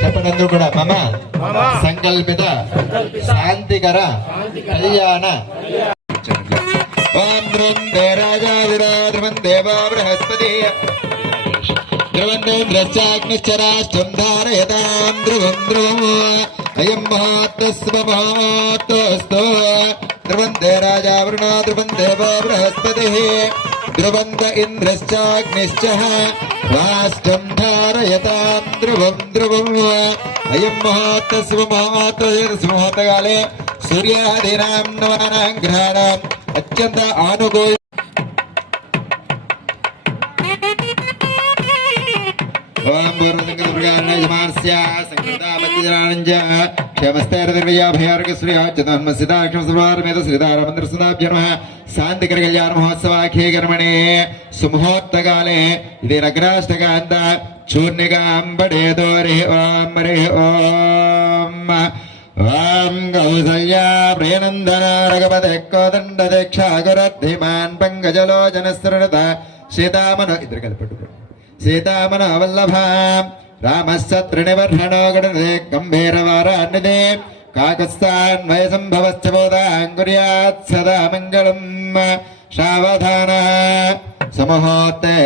చెప్పండి అందరూ కూడా మమ సంకల్పిత శాంతికర కళ్యాణ. ఓం ధ్రువం దేరాజాదిరాధ్రువం దేవా బృహస్పతి. ధ్రువంద్రశ్చాగ్నిశ్చరాష్టం ధారయతాం ధ్రువం ధ్రువం అయం మహాత్మస్వ మహాత్మస్తు. ధ్రువందే రాజా వరుణో ధ్రువం దేవో బృహస్పతి. ध्रुवन्त इन्द्रश्चाग्निश्च राष्ट्रम् धारयताम् ध्रुवम् ध्रुवम् अयम् महात्महात्महात्मकाले सूर्यादीनाम् नवनानाम् ग्रहाणाम् अत्यन्त आनुकूल ఓం పూర్వసంకల్పగాన్నయజమానస్య సంకృతాపత్యజనానంజ క్షమస్తైర్నిర్వయాభయార్గ సర్వారమేత శ్రీధారమంత్రసుదాభ్య నమః శాంతికర కళ్యాణ మహోత్సవాఖ్యే కర్మణే సుముహూర్తకాలే ఇది నగ్రాష్టకాంత చూర్ణికాంబడే దోరే ఓం హరి ఓం ఓం కౌసల్యా ప్రియనందన రఘుపతి కోదండ పంకజలోచన ఇద్దరు కలిపెట్టుకోండి పెట్టుకోండి సీతామన వల్లభ గణదే గంభీరవారాన్నిదే. కాకస్తాన్వయ సంభవశ్చ బోధాంకుర్యాత్ సదా మంగళం. సావధాన. సమహోత్తే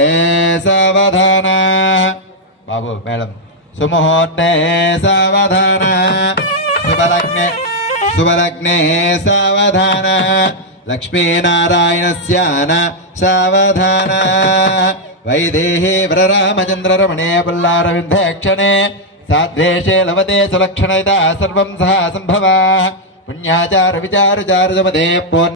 సావధాన. బాబు మేడం. సుముహూర్తే సావధాన. శుభలగ్నే శుభలగ్నే సావధాన. లక్ష్మీనారాయణస్యాన సావధాన. వైదేహి వ్రరామచంద్రరమణే రమణే సాద్వేషే లవతే సులక్షణయిత సర్వం సహ సంభవ పుణ్యాచార విచార పూర్ణ